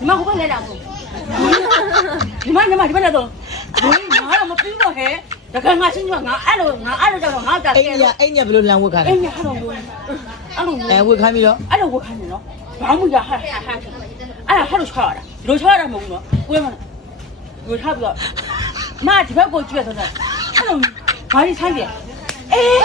ဒီမှာဟိုဘက်လဲလာဆိုဒီမှာညီမဒီဘက်လဲဆိုငါတော့မပြီးတော့ဟဲ့တကယ်ငါချင်းကငါအဲ့လိုငါအဲ့လိုကြောင့်ငါတာအိမ်ညာအိမ်ညာဘယ်လိုလမ်းဝတ်ခါလဲအဲ့ညဟာတော့လို့အဲ့လိုအဲဝတ်ခိုင်းပြီးတော့အဲ့လိုဝတ်ခိုင်းနေနော်ဘာမှမရဟာဟာဟာအဲ့ဒါဟာလို့ချရတာဒီလိုချရတာမဟုတ်ဘူးနော်ကိုယ်မကိုထားပြီးတော့မဒီဘက်ကိုကြည့်ရဆိုတော့အဲ့လိုဘာလို့ဆိုင်တယ်အေး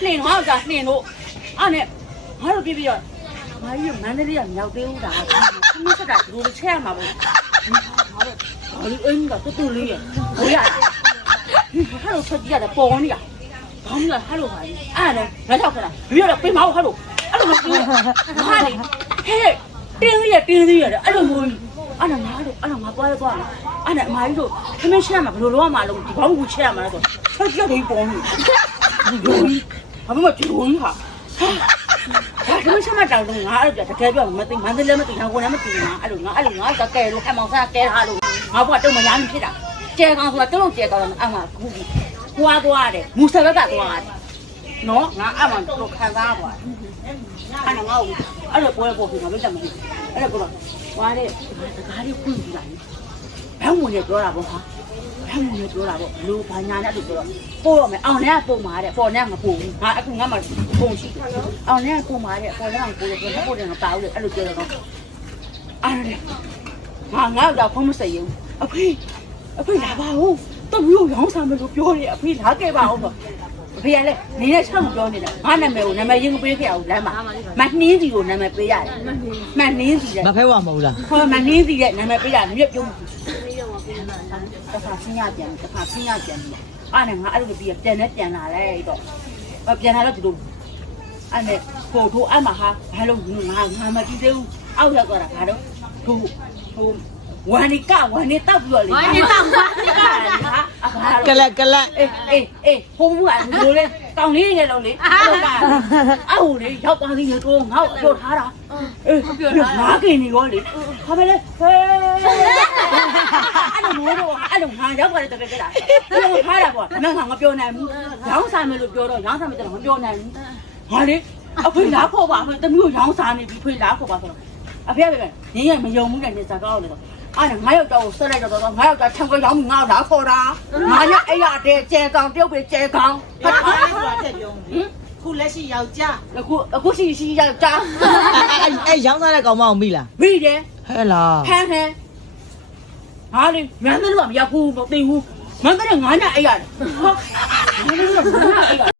အဲ့လိုမဟုတ်ဘာဖြစ်တာလဲပေါ့ကိုကတော့ငါကအဲ့လိုရောက်ခဲ့နော်ဒါပေမဲ့ငါမဟုတ်ငါမနှင်ငါကနှင်လို့အဲ့နဲ့ငါတို့ပြပြတော့ငါကြီးမန္တလေးကမြောက်သေးဦးတာကမင်းစတာဒီလိုချက်ရမှာပေါ့ငါတို့ဘာလို့အင်းကတူတူလေးရဘိုးရဟာလို့ချက်ကြည့်ရတယ်ပေါ်နေတာဘာမှမဟာလို့ပါအဲ့ဒါငါကြောက်ခလားပြီးတော့ပြင်မအောင်ဟာလို့အဲ့လိုမျိုးဟာလေဟဲ့တင်းရတင်းရရတယ်အဲ့လိုမျိုးအဲ့ဒါငါတို့အဲ့ဒါငါသွားရသွားအဲ့ဒါအမကြီးတို့ခမင်းရှင်းရမှာဘယ်လိုလုပ်ရမှာလဲဒီဘောင်းဘူးချက်ရမှာလဲဆိုချက်ကြည့်ရတယ်ပေါ်နေဒီလို ဘာမှမကြည့်ဘူးဟာဒါကမရှိမတောင်းတော့ငါအဲ့ဒါတကယ်ပြောမသိမန္တလေးမသိငါကိုလည်းမသိငါအဲ့လိုငါအဲ့လိုငါကကဲလို့ဟမောင်စားကဲထားလို့ငါဘွားတော့မရမ်းဖြစ်တာကျဲကောင်ဆိုတာတုံးကျဲကောင်အမှခုကွာသွားတယ်မူဆယ်ဘက်ကသွားတယ်နော်ငါအမှတော့ခံစားသွားအဲ့တော့ငါ့ကိုအဲ့လိုပွဲပေါ်ပြီးငါမတက်မလို့အဲ့တော့ကတော့ွားတဲ့တကားလေးဖွင့်ပြလိုက်ဘယ်ဝင်နေပြောတာပေါ့ဟာ ဘယ်ဝင်နေပြောတာပေါ့လူဘာညာနဲ့လို့ပြောတော့ပို့ရမယ်အောင်နဲ့ပုံမာတဲ့ပေါ်နဲ့ငါပို့ဘူးငါအခုငါမှပုံရှိတယ်အောင်နဲ့ပုံမာတဲ့ပေါ်နဲ့ငါပို့လို့ပြောပို့တယ်ငါပါဦးလေအဲ့လိုပြောတော့အားရတယ်ငါငါတော့ဖုံးမစရဘူးအဖေအဖေလာပါဦးတော့မျိုးရောင်းစားမယ်လို့ပြောတယ်အဖေလာခဲ့ပါဦးတော့အဖေကလည်းနင်းနဲ့ချောင်းပြောနေတာငါနာမည်ကိုနာမည်ရင်းပေးခဲ့အောင်လမ်းမှာမနှင်းစီကိုနာမည်ပေးရတယ်မနှင်းစီတဲ့မဖဲဝမဟုတ်လားဟောမနှင်းစီတဲ့နာမည်ပေးတာမြက်ပြုံး တစ်ခါဆင်းရပြန်တစ်ခါဆင်းရပြန်ပြီအားနဲ့ငါအဲ့လိုပြီးပြန်နဲ့ပြန်လာလဲတော့ပြန်လာတော့ဒီလိုအဲ့နဲ့ကိုထိုးအမဟာဘာလို့ငါငါမကြည့်သေးဘူးအောက်ရောက်သွားတာဘာတော့ထိုးထိုးဝါနီကဝါနီတောက်ပြီးတော့လေဝါနီတောက်ဝါနီကဟာ ကလက်ကလက်အေးအေးအေးဟိုဘူးကဘိုးလေတောင်းလေးငယ်လုံးလေအဲ့လိုကအဟိုလေရောက်သွားသေးတယ်တော့ငါ့ကိုပြောထားတာအေးပြောငါကင်နေရောလေဟာမလဲဟဲအဲ့လိုမိုးတော့အဲ့လိုငါရောက်ပါတယ်တကယ်ကြလားပြောထားတာပေါ့မင်းကငါပြောနိုင်ဘူးရောင်းစားမယ်လို့ပြောတော့ရောင်းစားမယ်တော့မပြောနိုင်ဘူးဟာလေအဖေလားခေါ်ပါအဖေတမျိုးရောင်းစားနေပြီဖေလားခေါ်ပါဆိုတော့အဖေကပဲငင်းရမယုံဘူးနဲ့နေစားကောင်းတယ်တော့ အဲ့ဒါငါယောက်ျားကိုဆက်လိုက်တော့တော့ငါယောက်ျားခြံခွဲရောင်းငါလားခေါ်တာငါညအဲ့ရတဲ့ကျဲကောင်ပြုတ်ပဲကျဲကောင်ဘာလဲဆိုတာတက်ပြောမယ်ခုလက်ရှိယောက်ျားအခုအခုရှိရှိယောက်ျားအဲအဲရောင်းစားတဲ့ကောင်မအောင်ပြီလားပြီးတယ်ဟဲ့လားဖမ်းဖမ်းဟာလေမန်းတယ်လို့မရောက်ဘူးမသိဘူးမန်းတယ်ငါညအဲ့ရတယ်ဟာမန်းတယ်လို့ငါညအဲ့ရ